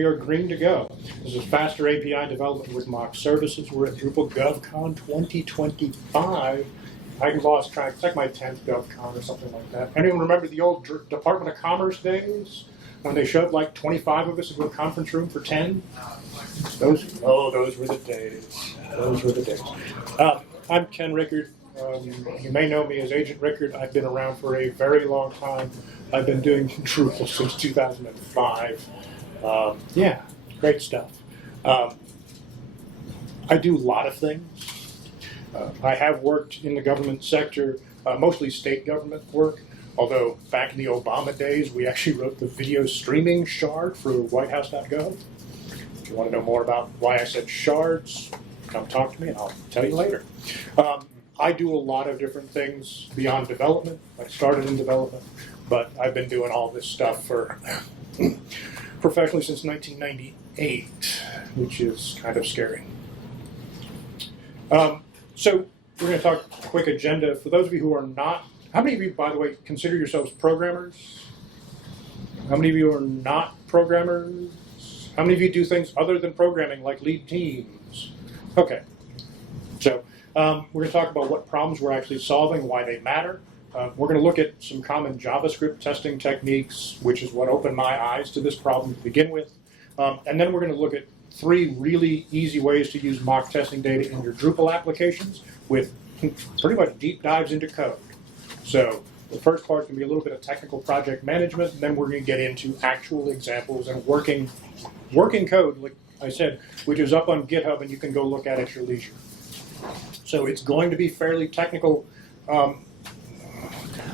we are green to go. This is faster API development with mock services. We're at Drupal GovCon 2025. I lost track. It's like my 10th GovCon or something like that. Anyone remember the old Department of Commerce days when they shoved like 25 of us into a conference room for 10? Those were the days. Those were the days. I'm Ken Rickard. You may know me as Agent Rickard. I've been around for a very long time. I've been doing Drupal since 2005. Yeah, great stuff. I do a lot of things. I have worked in the government sector, mostly state government work, although back in the Obama days, we actually wrote the video streaming shard for whitehouse.gov. If you want to know more about why I said shards, come talk to me and I'll tell you later. I do a lot of different things beyond development. I started in development, but I've been doing all this stuff for professionally since 1998, which is kind of scary. So we're going to talk a quick agenda. For those of you who are not, how many of you, by the way, consider yourselves programmers? How many of you are not programmers? How many of you do things other than programming, like lead teams? Okay. So we're going to talk about what problems we're actually solving, why they matter. We're going to look at some common JavaScript testing techniques, which is what opened my eyes to this problem to begin with. And then we're going to look at 3 really easy ways to use mock testing data in your Drupal applications with pretty much deep dives into code. So the first part is going to be a little bit of technical project management, and then we're going to get into actual examples and working code, like I said, which is up on GitHub and you can go look at your leisure. So it's going to be fairly technical.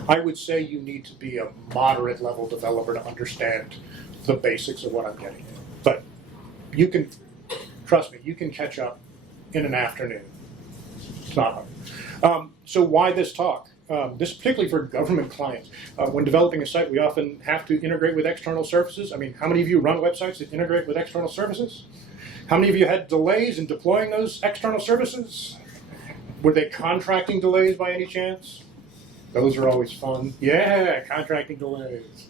I would say you need to be a moderate level developer to understand the basics of what I'm getting at. But you can, trust me, you can catch up in an afternoon. It's not hard. So why this talk? This is particularly for government clients. When developing a site, we often have to integrate with external services. I mean, how many of you run websites that integrate with external services? How many of you had delays in deploying those external services? Were they contracting delays by any chance? Those are always fun. Yeah, contracting delays.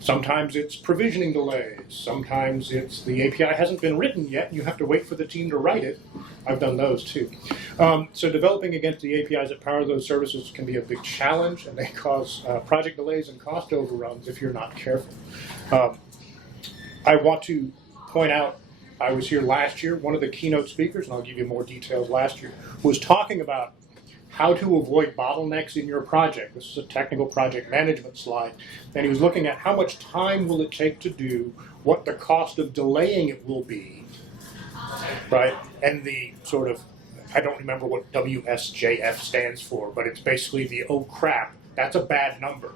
Sometimes it's provisioning delays. Sometimes it's the API hasn't been written yet. You have to wait for the team to write it. I've done those too. So developing against the APIs that power those services can be a big challenge, and they cause project delays and cost overruns if you're not careful. I want to point out, I was here last year. One of the keynote speakers, and I'll give you more details last year, was talking about how to avoid bottlenecks in your project. This is a technical project management slide. And he was looking at how much time will it take to do, what the cost of delaying it will be, right? And the sort of, I don't remember what WSJF stands for, but it's basically the, oh crap, that's a bad number.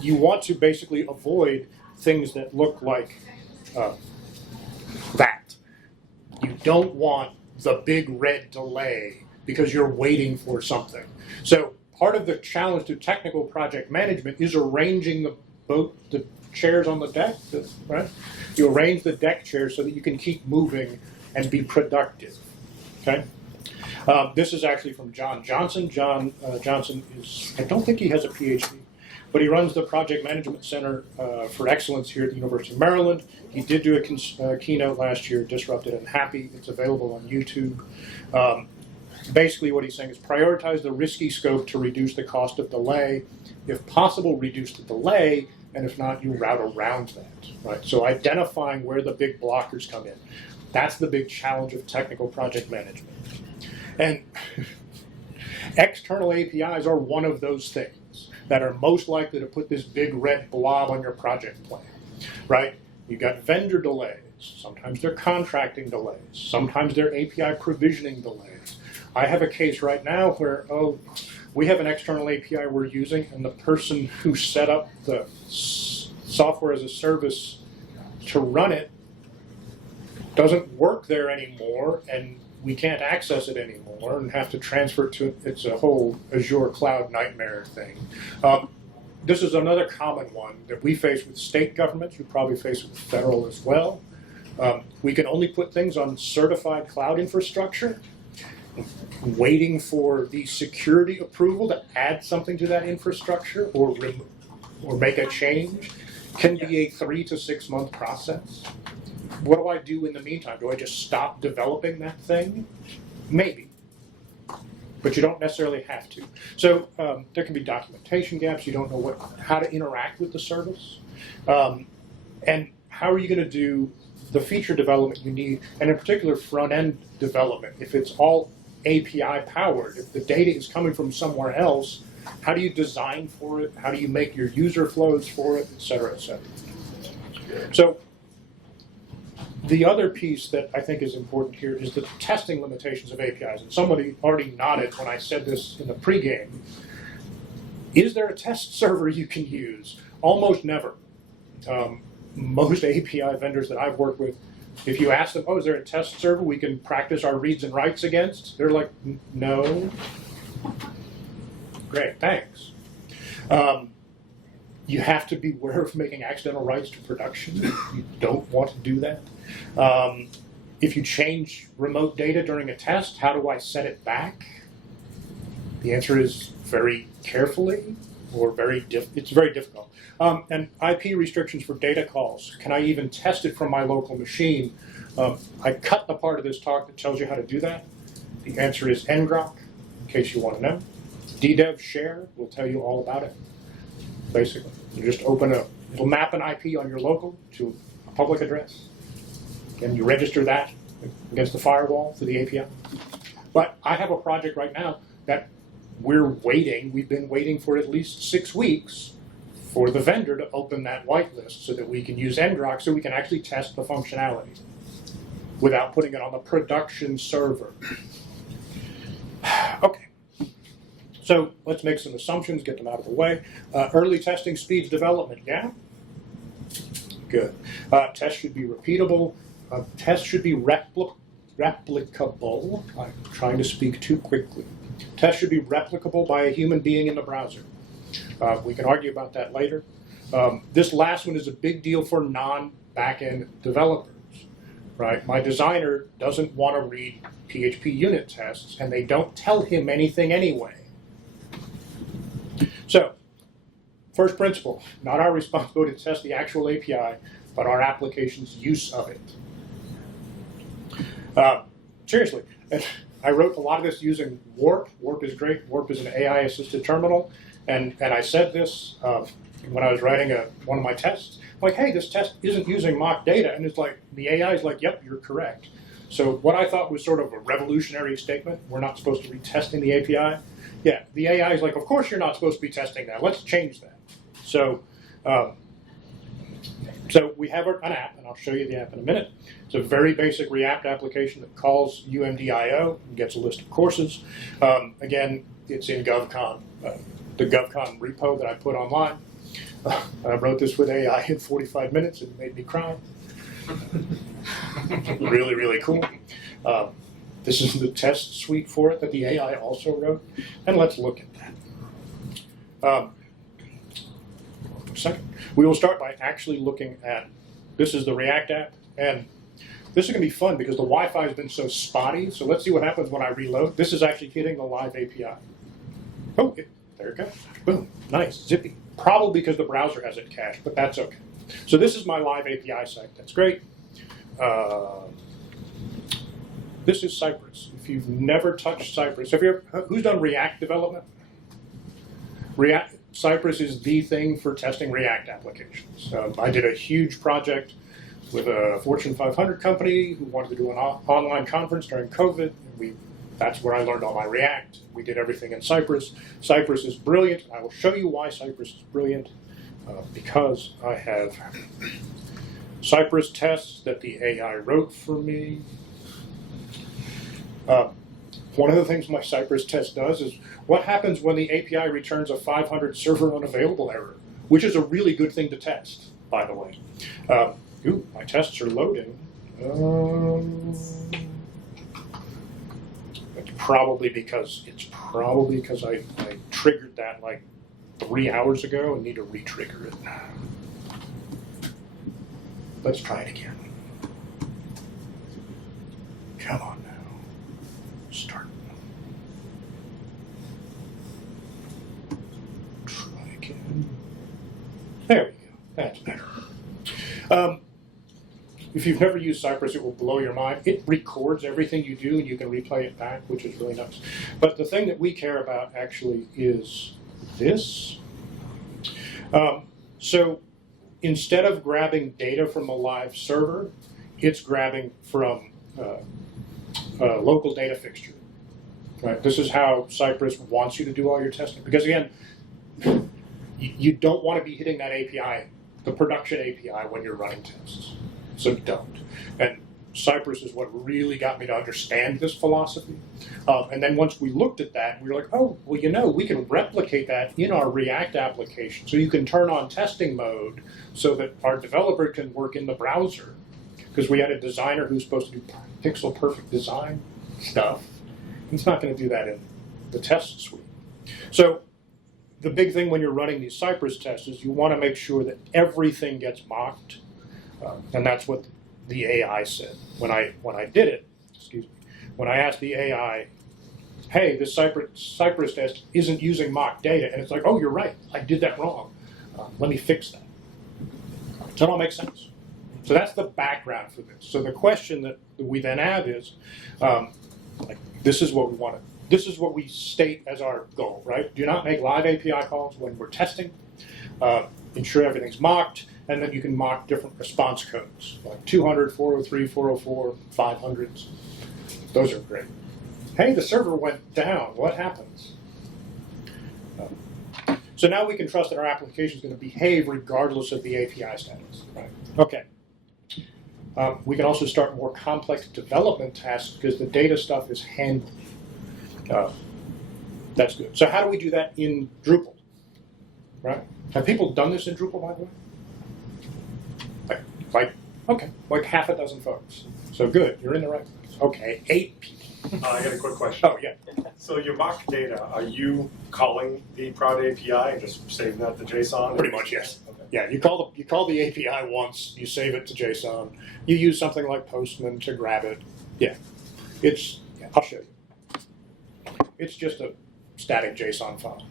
You want to basically avoid things that look like that. You don't want the big red delay because you're waiting for something. So part of the challenge to technical project management is arranging the chairs on the deck, right? You arrange the deck chairs so that you can keep moving and be productive, okay? This is actually from John Johnson. John Johnson is, I don't think he has a PhD, but he runs the Project Management Center for Excellence here at the University of Maryland. He did do a keynote last year, Disrupted and Happy. It's available on YouTube. Basically what he's saying is prioritize the risky scope to reduce the cost of delay. If possible, reduce the delay, and if not, you route around that, right? So identifying where the big blockers come in. That's the big challenge of technical project management. And external APIs are one of those things that are most likely to put this big red blob on your project plan, right? You've got vendor delays. Sometimes they're contracting delays. Sometimes they're API provisioning delays. I have a case right now where, we have an external API we're using, and the person who set up the software as a service to run it doesn't work there anymore, and we can't access it anymore and have to transfer it to, it's a whole Azure cloud nightmare thing. This is another common one that we face with state governments. You probably face with federal as well. We can only put things on certified cloud infrastructure. Waiting for the security approval to add something to that infrastructure or make a change can be a 3 to 6 month process. What do I do in the meantime? Do I just stop developing that thing? Maybe. But you don't necessarily have to. So there can be documentation gaps. You don't know how to interact with the service. And how are you going to do the feature development you need, and in particular front-end development? If it's all API powered, if the data is coming from somewhere else, how do you design for it? How do you make your user flows for it, et cetera, et cetera? So the other piece that I think is important here is the testing limitations of APIs. And somebody already nodded when I said this in the pregame. Is there a test server you can use? Almost never. Most API vendors that I've worked with, if you ask them, oh, is there a test server we can practice our reads and writes against? They're like, no. Great, thanks. You have to beware of making accidental writes to production. You don't want to do that. If you change remote data during a test, how do I set it back? The answer is very carefully, or it's very difficult. And IP restrictions for data calls. Can I even test it from my local machine? I cut the part of this talk that tells you how to do that. The answer is ngrok, in case you want to know. ddev share will tell you all about it. Basically, you just it'll map an IP on your local to a public address. And you register that against the firewall for the API. But I have a project right now that we've been waiting for at least 6 weeks for the vendor to open that whitelist so that we can use ngrok so we can actually test the functionality without putting it on the production server. Okay. So let's make some assumptions, get them out of the way. Early testing speeds development, yeah? Good. Tests should be repeatable. Tests should be replicable. I'm trying to speak too quickly. Tests should be replicable by a human being in the browser. We can argue about that later. This last one is a big deal for non-backend developers, right? My designer doesn't want to read PHP unit tests, and they don't tell him anything anyway. So, first principle, not our responsibility to test the actual API, but our application's use of it. Seriously, I wrote a lot of this using Warp. Warp is great. Warp is an AI-assisted terminal. And I said this when I was writing one of my tests. I'm like, hey, this test isn't using mock data. And it's like, the AI is like, yep, you're correct. So what I thought was sort of a revolutionary statement, we're not supposed to be testing the API. Yeah, the AI is like, of course you're not supposed to be testing that. Let's change that. So, so we have an app, and I'll show you the app in a minute. It's a very basic React application that calls UMDIO and gets a list of courses. Again, it's in GovCon, the GovCon repo that I put online. I wrote this with AI in 45 minutes. It made me cry. Really, really cool. This is the test suite for it that the AI also wrote. And let's look at that. Second, we will start by actually looking at, this is the React app. And this is going to be fun because the Wi-Fi has been so spotty. So let's see what happens when I reload. This is actually hitting the live API. Oh, there it goes. Boom. Nice. Zippy. Probably because the browser has it cached, but that's okay. So this is my live API site. That's great. This is Cypress. If you've never touched Cypress, who's done React development? Cypress is the thing for testing React applications. I did a huge project with a Fortune 500 company who wanted to do an online conference during COVID. That's where I learned all my React. We did everything in Cypress. Cypress is brilliant. I will show you why Cypress is brilliant because I have Cypress tests that the AI wrote for me. One of the things my Cypress test does is what happens when the API returns a 500 server unavailable error, which is a really good thing to test, by the way. Ooh, my tests are loading. It's probably because I triggered that like 3 hours ago and need to re-trigger it. Let's try it again. Come on now. Start. Try again. There we go. That's better. If if you've never used Cypress, it will blow your mind. It records everything you do, and you can replay it back, which is really nice. But the thing that we care about actually is this. So instead of grabbing data from a live server, it's grabbing from a local data fixture. Right? This is how Cypress wants you to do all your testing. Because again, you don't want to be hitting that API, the production API, when you're running tests. So don't. And Cypress is what really got me to understand this philosophy. And then once we looked at that, we were like, oh, well, you know, we can replicate that in our React application. So you can turn on testing mode so that our developer can work in the browser. Because we had a designer who's supposed to do pixel perfect design stuff. He's not going to do that in the test suite. So the big thing when you're running these Cypress tests is you want to make sure that everything gets mocked. And that's what the AI said. When I did it, when I asked the AI, hey, this Cypress test isn't using mock data, and it's like, oh, you're right, I did that wrong. Let me fix that. Does that all make sense? So that's the background for this. So the question that we then have is, this is what we want to, this is what we state as our goal, right? Do not make live API calls when we're testing. Ensure everything's mocked. And then you can mock different response codes, like 200, 403, 404, 500s. Those are great. Hey, the server went down. What happens? So now we can trust that our application is going to behave regardless of the API status. Right? Okay. We can also start more complex development tasks because the data stuff is handled. That's good. So how do we do that in Drupal? Right? Have people done this in Drupal, by the way? Like half a dozen folks. So good, you're in the right place. Okay, 8 people. I got a quick question. Oh, yeah. So your mock data, are you calling the Proud API and just saving that to JSON? Pretty much, yes. Okay. Yeah, you call the API once, you save it to JSON. You use something like Postman to grab it. Yeah, I'll show you. It's just a static JSON file.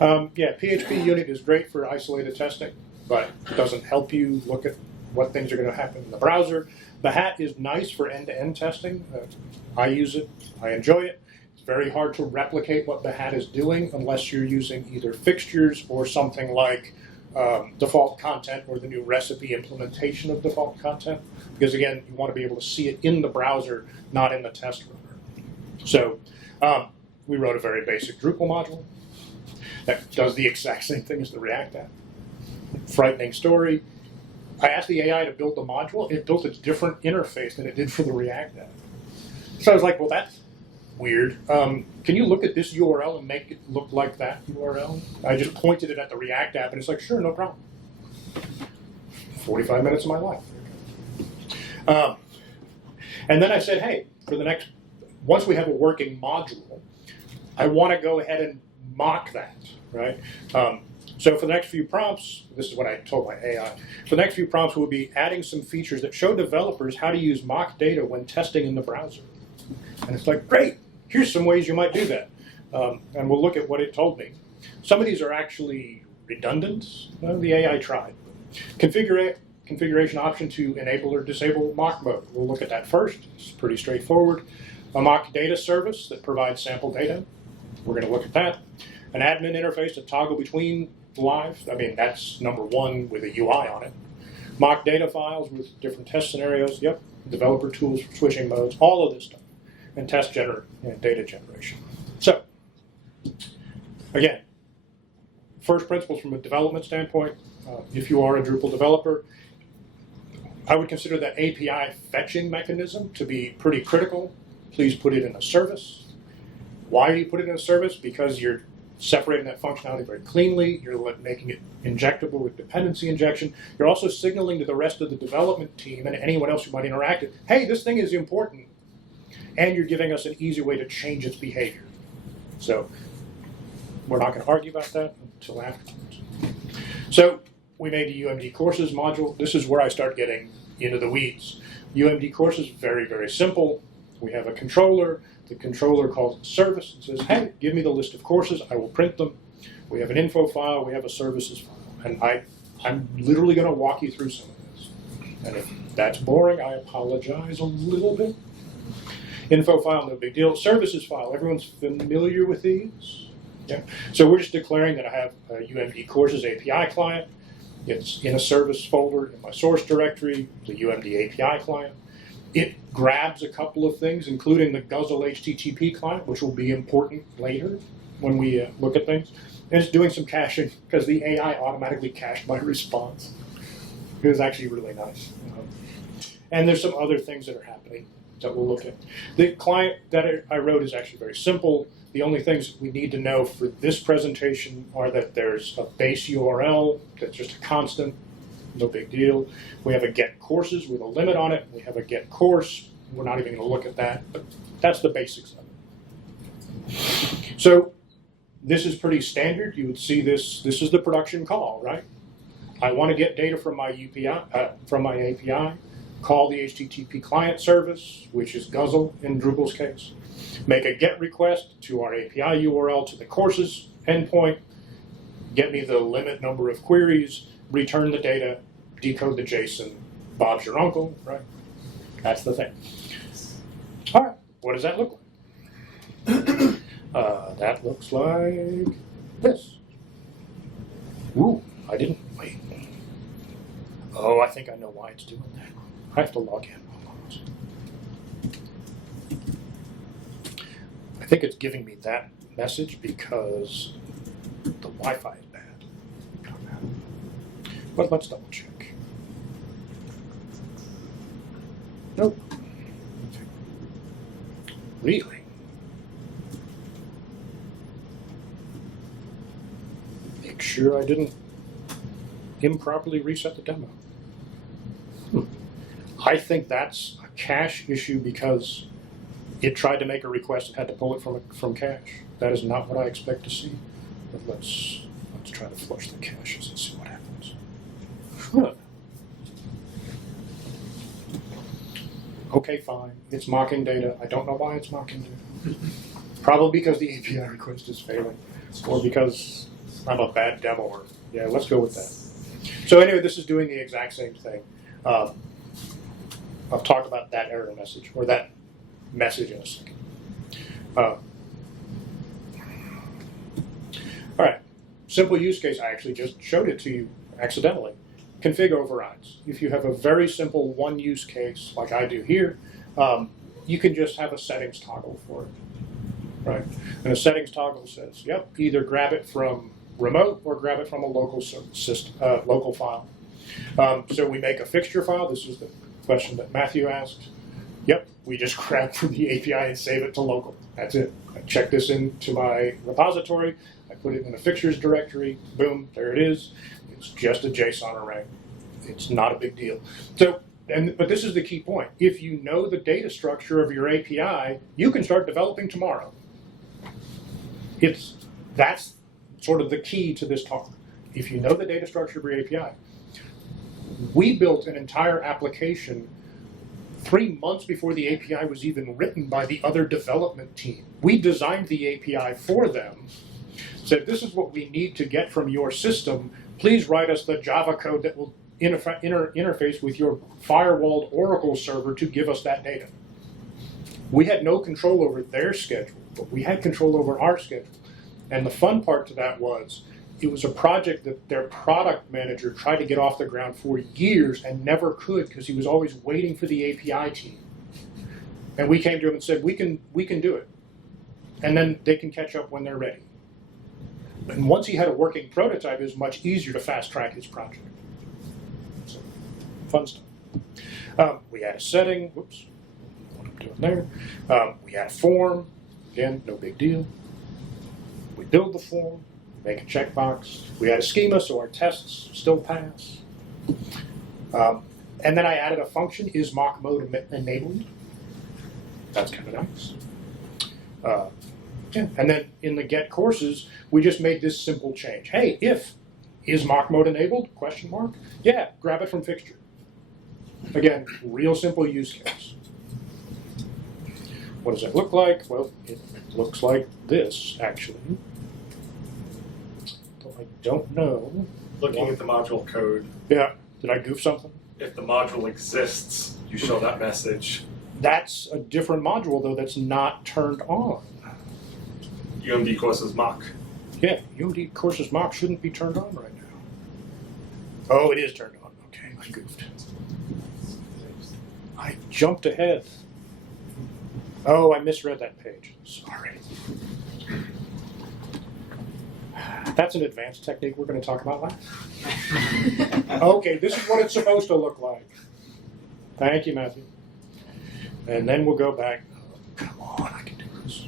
PHP unit is great for isolated testing, but it doesn't help you look at what things are going to happen in the browser. The hat is nice for end-to-end testing. I use it. I enjoy it. It's very hard to replicate what the hat is doing unless you're using either fixtures or something like default content or the new recipe implementation of default content. Because again, you want to be able to see it in the browser, not in the test runner. So we wrote a very basic Drupal module that does the exact same thing as the React app. Frightening story. I asked the AI to build the module. It built a different interface than it did for the React app. So I was like, well, that's weird. Can you look at this URL and make it look like that URL? I just pointed it at the React app, and it's like, sure, no problem. 45 minutes of my life. And then I said, hey, once we have a working module, I want to go ahead and mock that, right? So for the next few prompts, this is what I told my AI, for the next few prompts we'll be adding some features that show developers how to use mock data when testing in the browser. And it's like, great, here's some ways you might do that. And we'll look at what it told me. Some of these are actually redundant. The AI tried. Configuration option to enable or disable mock mode. We'll look at that first. It's pretty straightforward. A mock data service that provides sample data. We're going to look at that. An admin interface to toggle between live. I mean, that's number one with a UI on it. Mock data files with different test scenarios. Yep. Developer tools for switching modes. All of this stuff. And test data generation. So, again, first principles from a development standpoint. If you are a Drupal developer, I would consider that API fetching mechanism to be pretty critical. Please put it in a service. Why do you put it in a service? Because you're separating that functionality very cleanly. You're making it injectable with dependency injection. You're also signaling to the rest of the development team and anyone else who might interact with, hey, this thing is important. And you're giving us an easy way to change its behavior. So we're not going to argue about that until afterwards. So we made the UMD courses module. This is where I start getting into the weeds. UMD courses, very, very simple. We have a controller. The controller calls a service and says, hey, give me the list of courses. I will print them. We have an info file. We have a services file. And I'm literally going to walk you through some of this. And that's boring. I apologize a little bit. Info file, no big deal. Services file, everyone's familiar with these? Yeah. So we're just declaring that I have a UMD courses API client. It's in a service folder in my source directory, the UMD API client. It grabs a couple of things, including the Guzzle HTTP client, which will be important later when we look at things. And it's doing some caching because the AI automatically cached my response. It was actually really nice. And there's some other things that are happening that we'll look at. The client that I wrote is actually very simple. The only things we need to know for this presentation are that there's a base URL that's just a constant, no big deal. We have a get courses with a limit on it. We have a get course. We're not even going to look at that, but that's the basics of it. So this is pretty standard. You would see this. This is the production call, right? I want to get data from my API. Call the HTTP client service, which is Guzzle in Drupal's case. Make a GET request to our API URL to the courses endpoint. Get me the limit number of queries. Return the data. Decode the JSON. Bob's your uncle, right? That's the thing. All right, what does that look like? That looks like this. Ooh, I didn't wait. Oh, I think I know why it's doing that. I have to log in. I think it's giving me that message because the Wi-Fi is bad. But let's double check. Nope. Really? Make sure I didn't improperly reset the demo. I think that's a cache issue because it tried to make a request and had to pull it from cache. That is not what I expect to see. But let's try to flush the caches and see what happens. Huh. Okay, fine. It's mocking data. I don't know why it's mocking data. Probably because the API request is failing, or because I'm a bad demoer. Yeah, let's go with that. So anyway, this is doing the exact same thing. I'll talk about that error message, or that message in a second. All right, simple use case. I actually just showed it to you accidentally. Config overrides. If you have a very simple one use case, like I do here, you can just have a settings toggle for it, right? And a settings toggle says, yep, either grab it from remote or grab it from a local system, local file. So we make a fixture file. This is the question that Matthew asked. Yep, we just grab from the API and save it to local. That's it. I check this into my repository. I put it in a fixtures directory. Boom, there it is. It's just a JSON array. It's not a big deal. So, but this is the key point. If you know the data structure of your API, you can start developing tomorrow. That's sort of the key to this talk. If you know the data structure of your API, we built an entire application 3 months before the API was even written by the other development team. We designed the API for them, said this is what we need to get from your system. Please write us the Java code that will interface with your firewalled Oracle server to give us that data. We had no control over their schedule, but we had control over our schedule. And the fun part to that was, it was a project that their product manager tried to get off the ground for years and never could because he was always waiting for the API team. And we came to him and said, we can do it. And then they can catch up when they're ready. And once he had a working prototype, it was much easier to fast track his project. So, fun stuff. We had a setting, whoops, what I'm doing there. We had a form, again, no big deal. We build the form. Make a checkbox. We had a schema, so our tests still pass. And then I added a function, is mock mode enabled? That's kind of nice. Yeah. And then in the get courses, we just made this simple change. Hey, if is mock mode enabled? Question mark. Yeah, grab it from fixture. Again, real simple use case. What does it look like? Well, it looks like this, actually. I don't know. Looking at the module code. Yeah. Did I goof something? if the module exists, you show that message. That's a different module, though, that's not turned on. UMD courses mock. Yeah, UMD courses mock shouldn't be turned on right now. Oh, it is turned on. Okay, I goofed. I jumped ahead. Oh, I misread that page. Sorry. That's an advanced technique we're going to talk about later. Okay, this is what it's supposed to look like. Thank you, Matthew. And then we'll go back. Oh, come on, I can do this.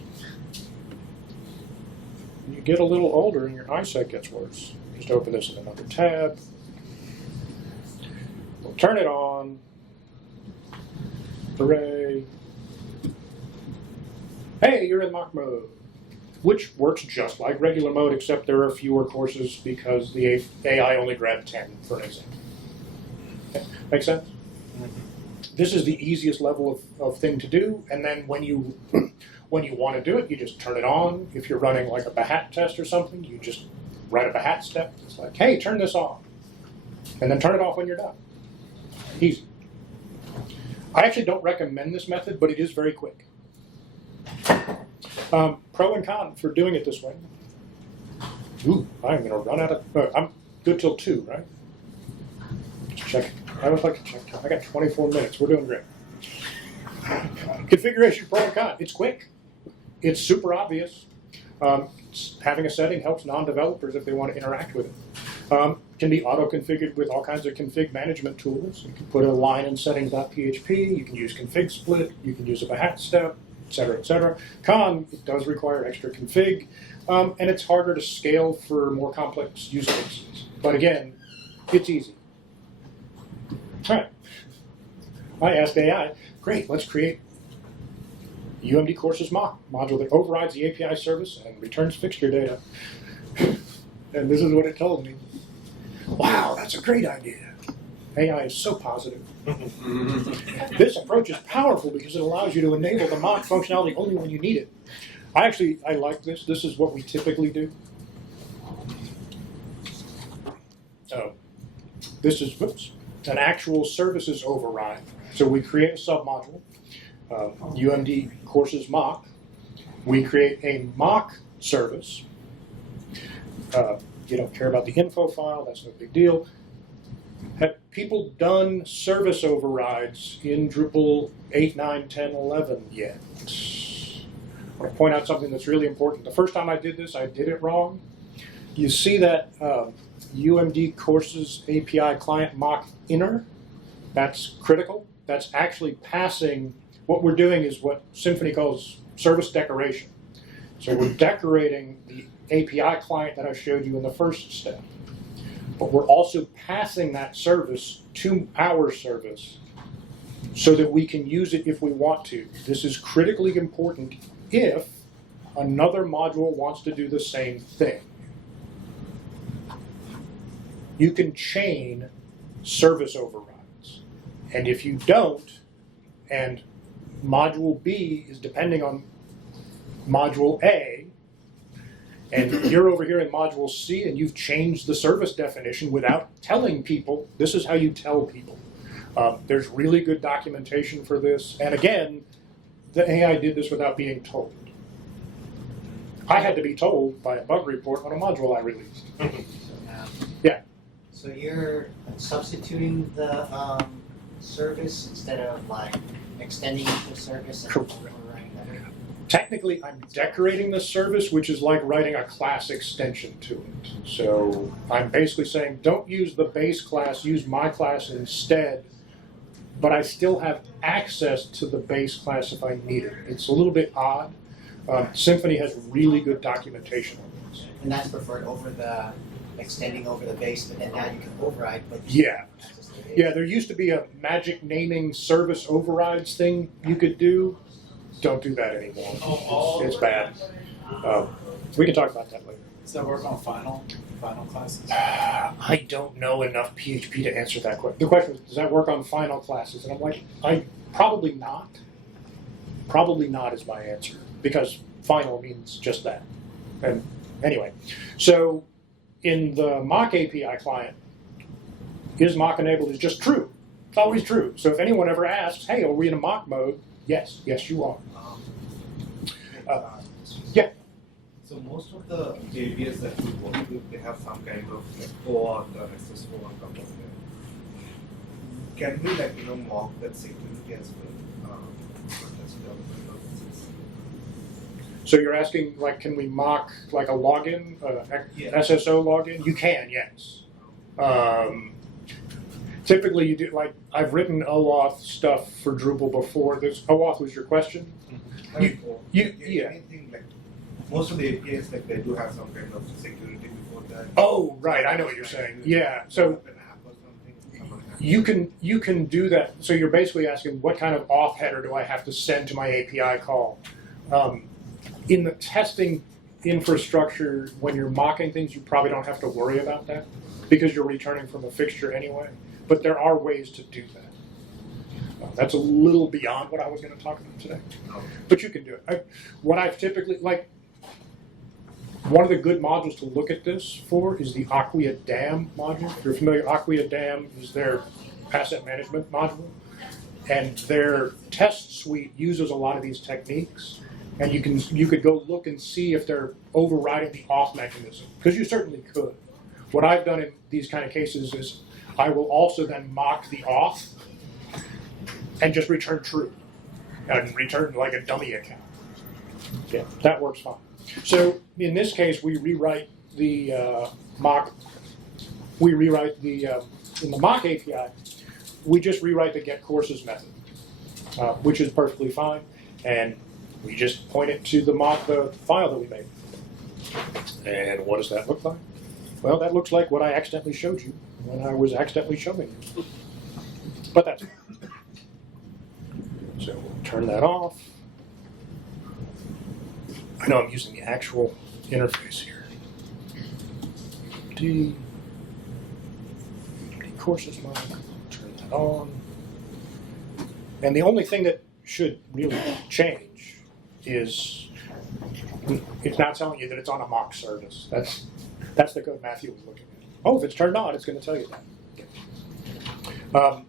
You get a little older and your eyesight gets worse. Just open this in another tab. We'll turn it on. Hooray. Hey, you're in mock mode, which works just like regular mode, except there are fewer courses because the AI only grabbed 10, for example. Make sense? Mm-hmm. This is the easiest level of thing to do, and then when you want to do it, you just turn it on. If you're running like a Behat test or something, you just write a Behat step. It's like, hey, turn this on, and then turn it off when you're done. Easy. I actually don't recommend this method, but it is very quick. Pro and con for doing it this way. Ooh, I'm going to run out of... I'm good till 2, right? Check. I would like to check. I got 24 minutes. We're doing great. Configuration pro and con. It's quick. It's super obvious. Having a setting helps non-developers if they want to interact with it. Can be auto-configured with all kinds of config management tools. You can put a line in settings.php. You can use config split. You can use a Behat step, etc., etc. Con, it does require extra config, and it's harder to scale for more complex use cases. But again, it's easy. All right. I asked AI, great, let's create UMD courses mock module that overrides the API service and returns fixture data. And this is what it told me. Wow, that's a great idea. AI is so positive. This approach is powerful because it allows you to enable the mock functionality only when you need it. I like this. This is what we typically do. This is an actual services override. So we create a submodule, UMD courses mock. We create a mock service. You don't care about the info file. That's no big deal. Have people done service overrides in Drupal 8, 9, 10, 11 yet? I want to point out something that's really important. The first time I did this, I did it wrong. You see that UMD courses API client mock inner? That's critical. That's actually passing. What we're doing is what Symfony calls service decoration. So we're decorating the API client that I showed you in the first step. But we're also passing that service to our service so that we can use it if we want to. This is critically important if another module wants to do the same thing. You can chain service overrides. And if you don't, and module B is depending on module A, and you're over here in module C and you've changed the service definition without telling people, this is how you tell people. There's really good documentation for this. And again, the AI did this without being told. I had to be told by a bug report on a module I released. Yeah. So you're substituting the service instead of like extending the service and overriding that? Technically, I'm decorating the service, which is like writing a class extension to it. So I'm basically saying, don't use the base class, use my class instead, but I still have access to the base class if I need it. It's a little bit odd. Symfony has really good documentation on this. And that's preferred over the extending over the base, but then now you can override. But Yeah. Yeah, there used to be a magic naming service overrides thing you could do. Don't do that anymore. It's bad. We can talk about that later. Does that work on final classes? I don't know enough PHP to answer that question. The question was, does that work on final classes? And I'm like, probably not. Probably not is my answer, because final means just that. And anyway, so in the mock API client, is mock enabled is just true. It's always true. So if anyone ever asks, hey, are we in a mock mode? Yes, yes, you are. Yeah. So most of the APIs that we work with, they have some kind of like OAuth or SSO on top of it. Can we mock that security as well? For test development purposes? So you're asking, like, can we mock like a login, Yeah. SSO login? You can, yes. Typically, you do, like, I've written OAuth stuff for Drupal before. This OAuth was your question? Yeah. Anything like most of the APIs, like they do have some kind of security before that. Oh, right, I know what you're saying. Yeah, so An app or something. you can do that. So you're basically asking, what kind of auth header do I have to send to my API call? In the testing infrastructure, when you're mocking things, you probably don't have to worry about that because you're returning from a fixture anyway. But there are ways to do that. That's a little beyond what I was going to talk about today. But you can do it. What I've typically, like, one of the good modules to look at this for is the Acquia DAM module. If you're familiar, Acquia DAM is their asset management module. And their test suite uses a lot of these techniques. And you could go look and see if they're overriding the auth mechanism, because you certainly could. What I've done in these kind of cases is I will also then mock the auth and just return true, and return like a dummy account. Yeah, that works fine. So in this case, we rewrite the mock. We rewrite the in the mock API. We just rewrite the get courses method, which is perfectly fine, and we just point it to the file that we made. And what does that look like? Well, that looks like what I accidentally showed you when I was accidentally showing you. But that's it. So we'll turn that off. I know I'm using the actual interface here. D courses model. Turn that on. And the only thing that should really change is it's not telling you that it's on a mock service. That's the code Matthew was looking at. Oh, if it's turned on, it's going to tell you that.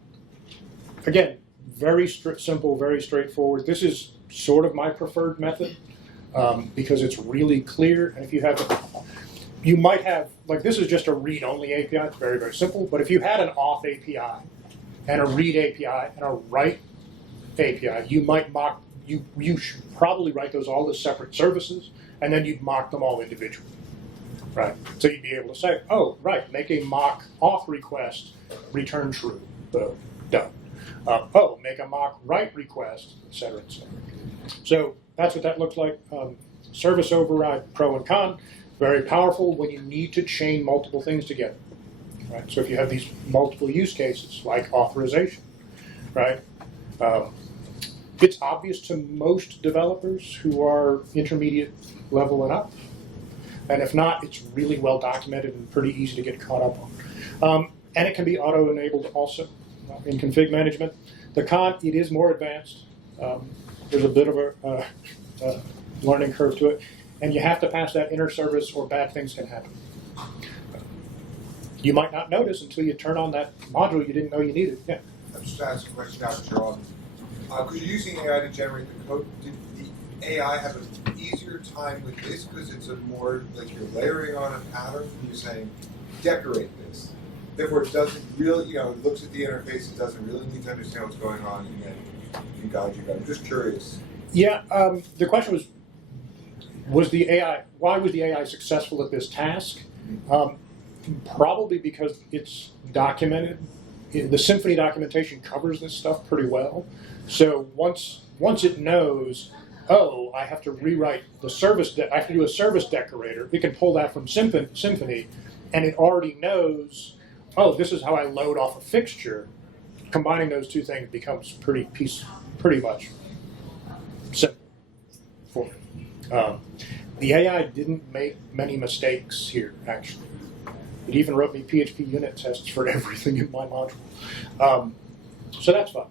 Again, very simple, very straightforward. This is sort of my preferred method because it's really clear. And if you have, you might have, like this is just a read-only API. It's very, very simple. But if you had an auth API and a read API and a write API, you might mock. You should probably write those all as separate services, and then you'd mock them all individually, right? So you'd be able to say, oh, right, make a mock auth request, return true, boom, done. Oh, make a mock write request, et cetera, et cetera. So that's what that looks like. Service override, pro and con, very powerful when you need to chain multiple things together, right? So if you have these multiple use cases, like authorization, right? It's obvious to most developers who are intermediate level and up. And if not, it's really well documented and pretty easy to get caught up on. And it can be auto-enabled also in config management. The con, it is more advanced. There's a bit of a learning curve to it. And you have to pass that inner service or bad things can happen. You might not notice until you turn on that module you didn't know you needed. Yeah. I'm just asking a question out, John. Because you're using AI to generate the code, did the AI have an easier time with this because it's a more, like you're layering on a pattern and you're saying, decorate this. Therefore, it doesn't really, it looks at the interface, it doesn't really need to understand what's going on, and then you guide. I'm just curious. Yeah, the question was the AI, why was the AI successful at this task? Probably because it's documented. The Symfony documentation covers this stuff pretty well. So once it knows, oh, I have to rewrite the service, I have to do a service decorator, it can pull that from Symfony, and it already knows, oh, this is how I load off a fixture. Combining those two things becomes pretty much simple for it. The AI didn't make many mistakes here, actually. It even wrote me PHP unit tests for everything in my module. So that's fun.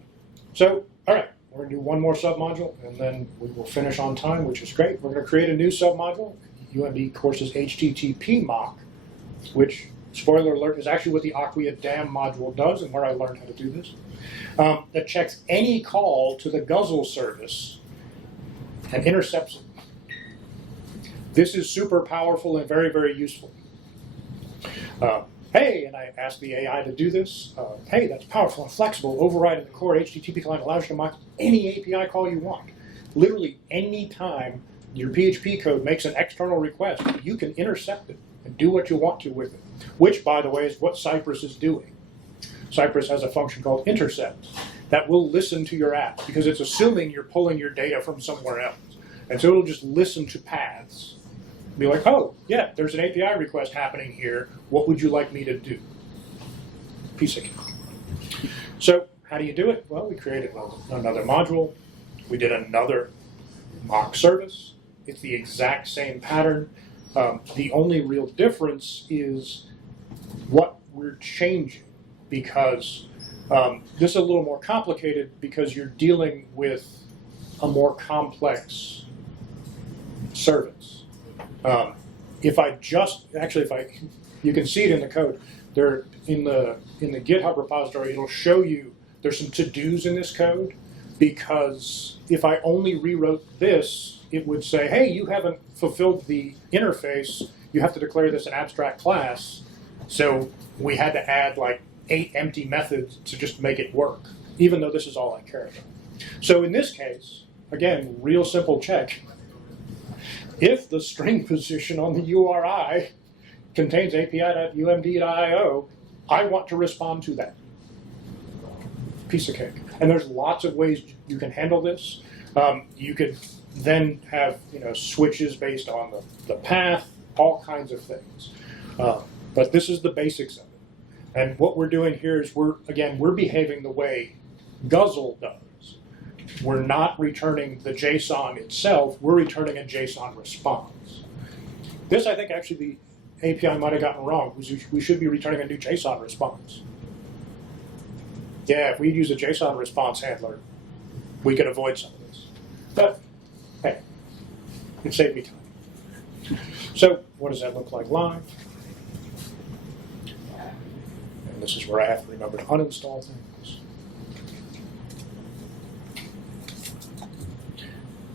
So, all right, we're going to do one more submodule, and then we will finish on time, which is great. We're going to create a new submodule, UMD courses HTTP mock, which spoiler alert, is actually what the Acquia DAM module does and where I learned how to do this. That checks any call to the Guzzle service and intercepts it. This is super powerful and very, very useful. Hey, and I asked the AI to do this. Hey, that's powerful and flexible. Overriding the core HTTP client allows you to mock any API call you want. Literally any time your PHP code makes an external request, you can intercept it and do what you want to with it, which, by the way, is what Cypress is doing. Cypress has a function called intercept that will listen to your app because it's assuming you're pulling your data from somewhere else. And so it'll just listen to paths. Be like, oh, yeah, there's an API request happening here. What would you like me to do? Piece of cake. So how do you do it? Well, we created another module. We did another mock service. It's the exact same pattern. The only real difference is what we're changing, because this is a little more complicated because you're dealing with a more complex service. If you can see it in the code. There in the GitHub repository, it'll show you there's some to-dos in this code, because if I only rewrote this, it would say, hey, you haven't fulfilled the interface. You have to declare this an abstract class. So we had to add like 8 empty methods to just make it work, even though this is all I care about. So in this case, again, real simple check. If the string position on the URI contains api.umd.io, I want to respond to that. Piece of cake. And there's lots of ways you can handle this. You could then have switches based on the path, all kinds of things. But this is the basics of it. And what we're doing here is we're behaving the way Guzzle does. We're not returning the JSON itself, we're returning a JSON response. This, I think, actually the API might have gotten wrong. We should be returning a new JSON response. Yeah, if we'd use a JSON response handler, we could avoid some of this. But, hey, it saved me time. So, what does that look like live? And this is where I have to remember to uninstall things.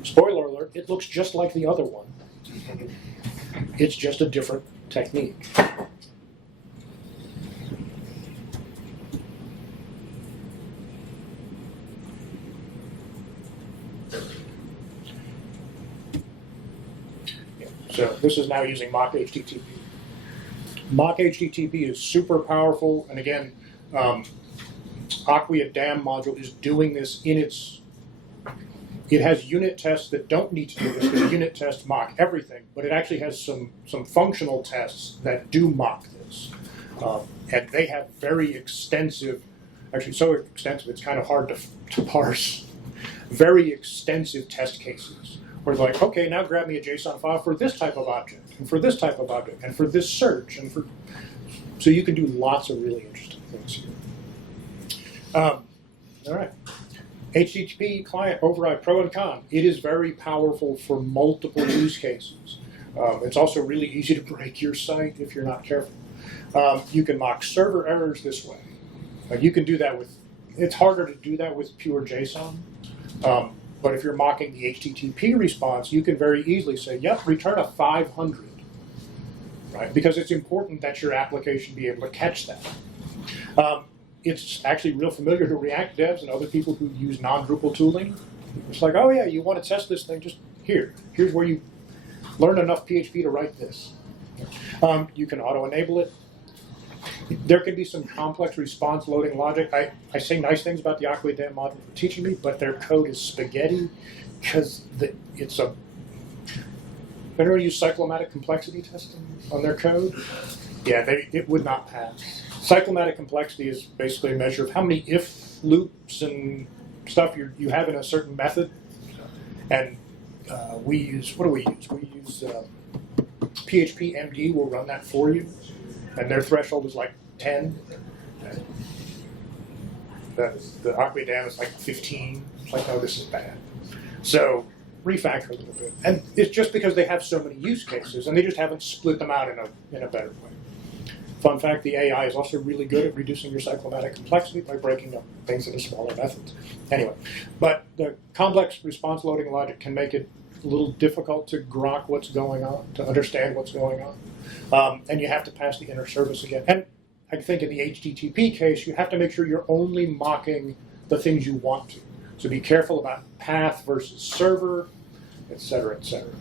Spoiler alert, it looks just like the other one. It's just a different technique. So this is now using mock HTTP. Mock HTTP is super powerful, and again, Acquia DAM module is doing this in its. It has unit tests that don't need to do this, because unit tests mock everything, but it actually has some functional tests that do mock this. And they have very extensive, actually so extensive it's kind of hard to parse, very extensive test cases. Where it's like, okay, now grab me a JSON file for this type of object, and for this type of object, and for this search, and for... So you can do lots of really interesting things here. All right. HTTP client override pro and con. It is very powerful for multiple use cases. It's also really easy to break your site if you're not careful. You can mock server errors this way. You can do that with, it's harder to do that with pure JSON. But if you're mocking the HTTP response, you can very easily say, yep, return a 500, right? Because it's important that your application be able to catch that. It's actually real familiar to React devs and other people who use non-Drupal tooling. It's like, oh yeah, you want to test this thing, just here's where you learn enough PHP to write this. You can auto-enable it. There can be some complex response loading logic. I say nice things about the Acquia DAM module for teaching me, but their code is spaghetti because it's a... Anyone use cyclomatic complexity testing on their code? Yeah, it would not pass. Cyclomatic complexity is basically a measure of how many if loops and stuff you have in a certain method. And we use, what do we use? We use PHP MD will run that for you. And their threshold is like 10. The Acquia DAM is like 15. It's like, oh, this is bad. So refactor a little bit. And it's just because they have so many use cases, and they just haven't split them out in a better way. Fun fact, the AI is also really good at reducing your cyclomatic complexity by breaking up things into smaller methods. Anyway, but the complex response loading logic can make it a little difficult to grok what's going on, to understand what's going on. And you have to pass the inner service again. And I think in the HTTP case, you have to make sure you're only mocking the things you want to. So be careful about path versus server, et cetera, et cetera.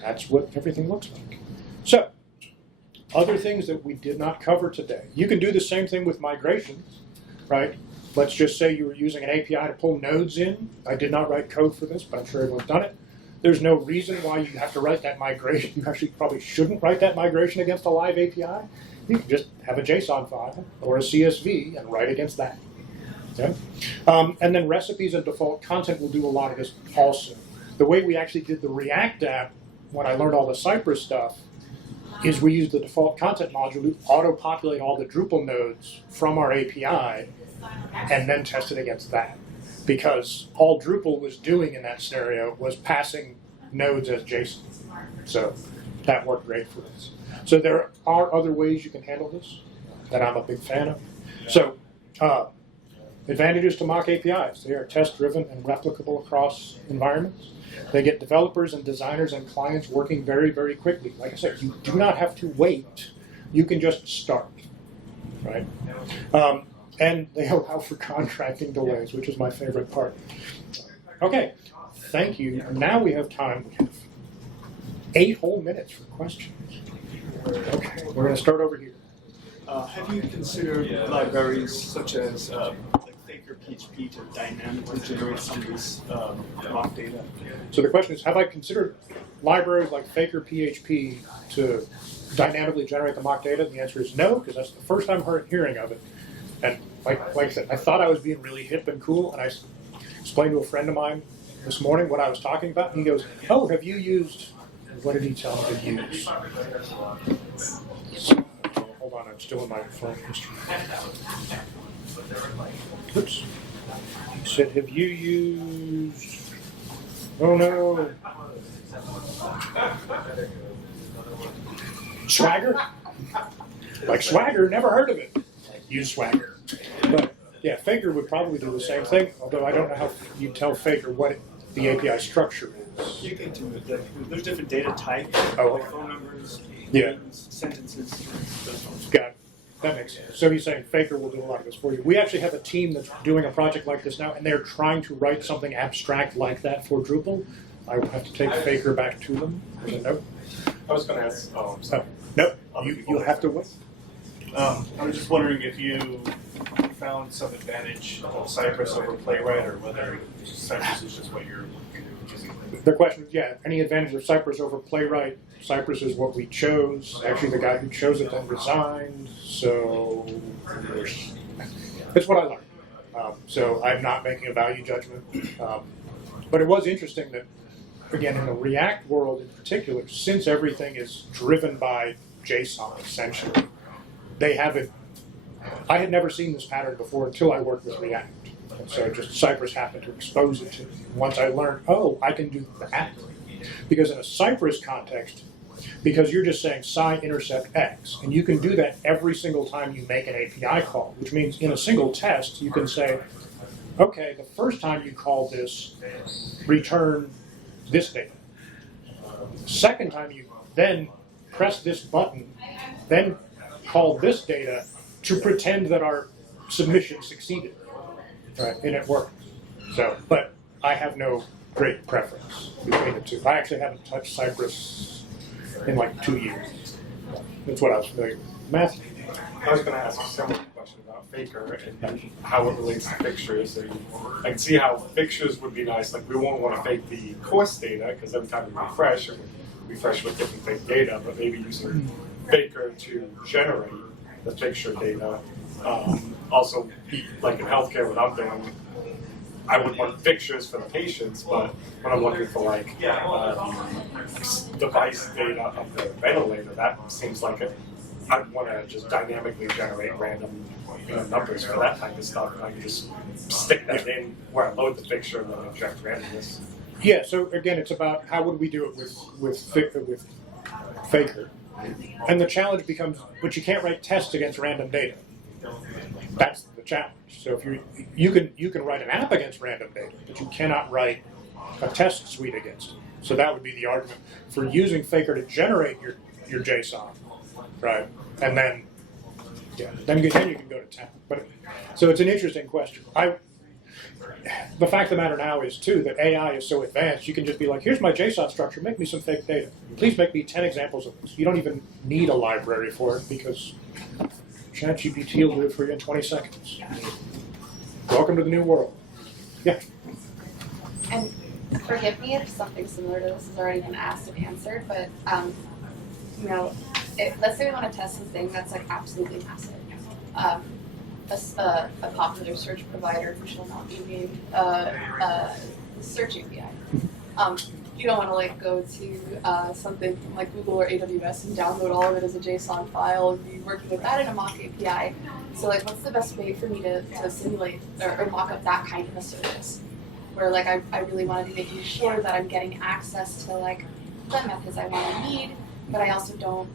That's what everything looks like. So, other things that we did not cover today. You can do the same thing with migrations, right? Let's just say you were using an API to pull nodes in. I did not write code for this, but I'm sure everyone's done it. There's no reason why you have to write that migration. You actually probably shouldn't write that migration against a live API. You can just have a JSON file or a CSV and write against that. Okay? And then recipes and default content will do a lot of this also. The way we actually did the React app, when I learned all the Cypress stuff, is we used the default content module to auto-populate all the Drupal nodes from our API and then test it against that. Because all Drupal was doing in that scenario was passing nodes as JSON. So that worked great for us. So there are other ways you can handle this that I'm a big fan of. So advantages to mock APIs. They are test-driven and replicable across environments. They get developers and designers and clients working very, very quickly. Like I said, you do not have to wait. You can just start, right? And they allow for contracting delays, which is my favorite part. Okay, thank you. Now we have time. We have 8 whole minutes for questions. Okay, we're going to start over here. Have you considered libraries such as like Faker PHP to dynamically generate some of this mock data? So the question is, have I considered libraries like Faker PHP to dynamically generate the mock data? The answer is no, because that's the first I'm hearing of it. And like I said, I thought I was being really hip and cool, and I explained to a friend of mine this morning what I was talking about, and he goes, "Oh, have you used?" What did he tell me to use? Hold on, I'm still in my phone history. Oops. He said, "Have you used?" Oh no. Swagger? Like Swagger? Never heard of it. Use Swagger. But yeah, Faker would probably do the same thing, although I don't know how you tell Faker what the API structure is. You can do it. There's different data types, Oh. like phone numbers, Yeah. names, sentences. Those ones. Got it. That makes sense. So he's saying Faker will do a lot of this for you. We actually have a team that's doing a project like this now, and they're trying to write something abstract like that for Drupal. I will have to take Faker back to them. There's a note. I was going to ask. Oh, I'm sorry. Nope. You'll have to wait. I was just wondering if you found some advantage of Cypress over Playwright, or whether Cypress is just what you're using. The question is, yeah, any advantage of Cypress over Playwright? Cypress is what we chose. Actually, the guy who chose it then resigned, so it's what I learned. So I'm not making a value judgment. But it was interesting that, again, in the React world in particular, since everything is driven by JSON, essentially, they have it. I had never seen this pattern before until I worked with React. And so just Cypress happened to expose it to me. Once I learned, oh, I can do that. Because in a Cypress context, because you're just saying sci intercept X, and you can do that every single time you make an API call, which means in a single test, you can say, okay, the first time you call this, return this data. Second time you then press this button, then call this data to pretend that our submission succeeded, right? And it worked. So, but I have no great preference between the two. I actually haven't touched Cypress in like 2 years. That's what I was familiar with. Matthew? I was going to ask a similar question about Faker and how it relates to fixtures. And I can see how fixtures would be nice. Like we won't want to fake the course data because every time we refresh, it would refresh with different fake data. But maybe using Faker to generate the fixture data. Also, like in healthcare, what I'm doing, I would want fixtures for the patients, but when I'm looking for like the device data of the ventilator, that seems like I'd want to just dynamically generate random numbers for that type of stuff, and I can just stick that in where I load the fixture and then inject randomness. Yeah, so again, it's about how would we do it with Faker. And the challenge becomes, but you can't write tests against random data. That's the challenge. So if you can write an app against random data, but you cannot write a test suite against it. So that would be the argument for using Faker to generate your JSON, right? And then then you can go to temp. But so it's an interesting question. The fact of the matter now is too that AI is so advanced. You can just be like, here's my JSON structure. Make me some fake data. Please make me 10 examples of this. You don't even need a library for it because ChatGPT will do it for you in 20 seconds. Welcome to the new world. Yeah. And forgive me if something similar to this has already been asked and answered, but you know, let's say we want to test something that's like absolutely massive. A popular search provider, which shall not be named, search API. You don't want to like go to something from like Google or AWS and download all of it as a JSON file and be working with that in a mock API. So like, what's the best way for me to simulate or mock up that kind of a service? Where like I really want to be making sure that I'm getting access to like the methods I want and need, but I also don't,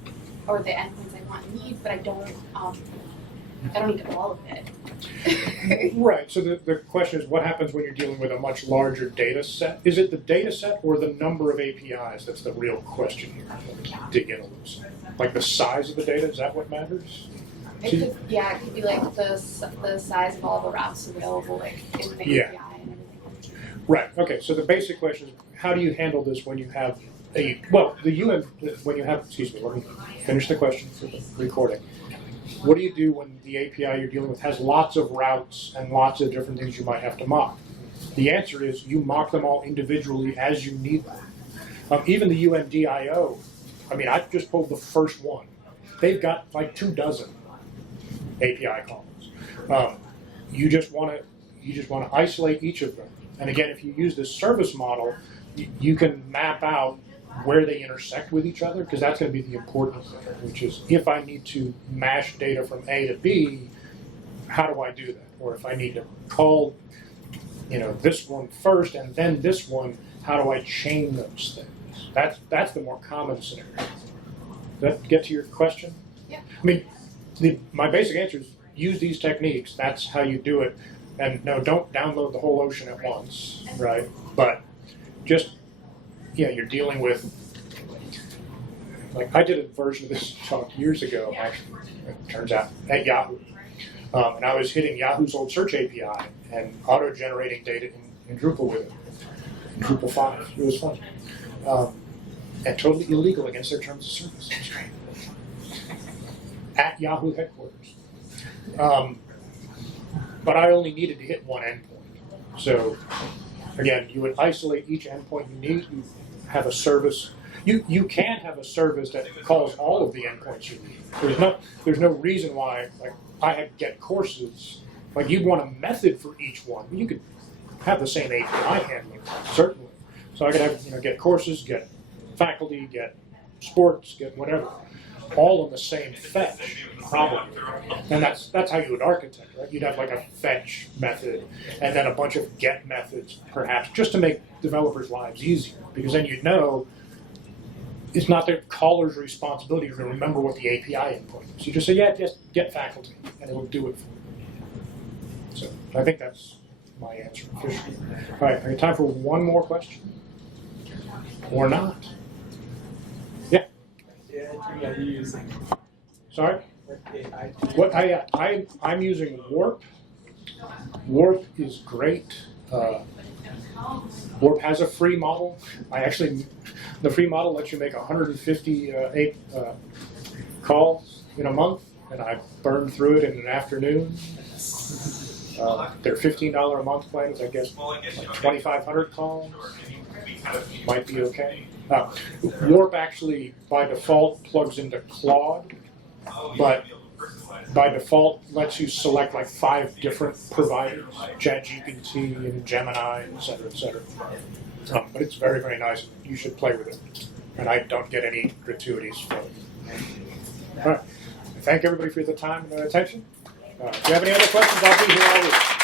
or the endpoints I want and need, but I don't need to know all of it. Right. So the question is, what happens when you're dealing with a much larger data set? Is it the data set or the number of APIs that's the real question here? Dig in a little bit. Like the size of the data, is that what matters? It could be like the size of all the routes available, like in the API and everything. Right. Okay. So the basic question is, how do you handle this when you have when you have, excuse me, let me finish the question for the recording. What do you do when the API you're dealing with has lots of routes and lots of different things you might have to mock? The answer is you mock them all individually as you need them. Even the UMDIO, I mean, I just pulled the first one. They've got like 24 API calls. You just want to isolate each of them. And again, if you use this service model, you can map out where they intersect with each other, because that's going to be the important thing, which is if I need to mash data from A to B, how do I do that? Or if I need to call, this one first and then this one, how do I chain those things? That's the more common scenario. Does that get to your question? Yeah. I mean, my basic answer is use these techniques. That's how you do it. And no, don't download the whole ocean at once, right? But just you're dealing with, like I did a version of this talk years ago, actually, it turns out, at Yahoo. And I was hitting Yahoo's old search API and auto-generating data in Drupal with it, in Drupal 5. It was fun. And totally illegal against their terms of service. It was great. At Yahoo headquarters. But I only needed to hit one endpoint. So again, you would isolate each endpoint you need. You have a service. You can have a service that calls all of the endpoints you need. There's no reason why, like I had get courses, like you'd want a method for each one. You could have the same API handling, certainly. So I could have get courses, get faculty, get sports, get whatever, all in the same fetch, probably. And that's how you would architect, right? You'd have like a fetch method and then a bunch of get methods, perhaps, just to make developers' lives easier. Because then you'd know it's not the caller's responsibility to remember what the API endpoint is. You just say, just get faculty, and it'll do it for you. So I think that's my answer officially. All right, I have time for one more question. Or not. Yeah? Are you using? Sorry? What I'm using Warp. Warp is great. Warp has a free model. The free model lets you make 150 calls in a month, and I burned through it in an afternoon. They're $15 a month plans, I guess, like 2,500 calls. Might be okay. Warp actually, by default, plugs into Claude, but by default lets you select like 5 different providers, ChatGPT and Gemini, et cetera, et cetera. But it's very, very nice. You should play with it. And I don't get any gratuities for it. All right. Thank everybody for the time and attention. If you have any other questions, I'll be here all week.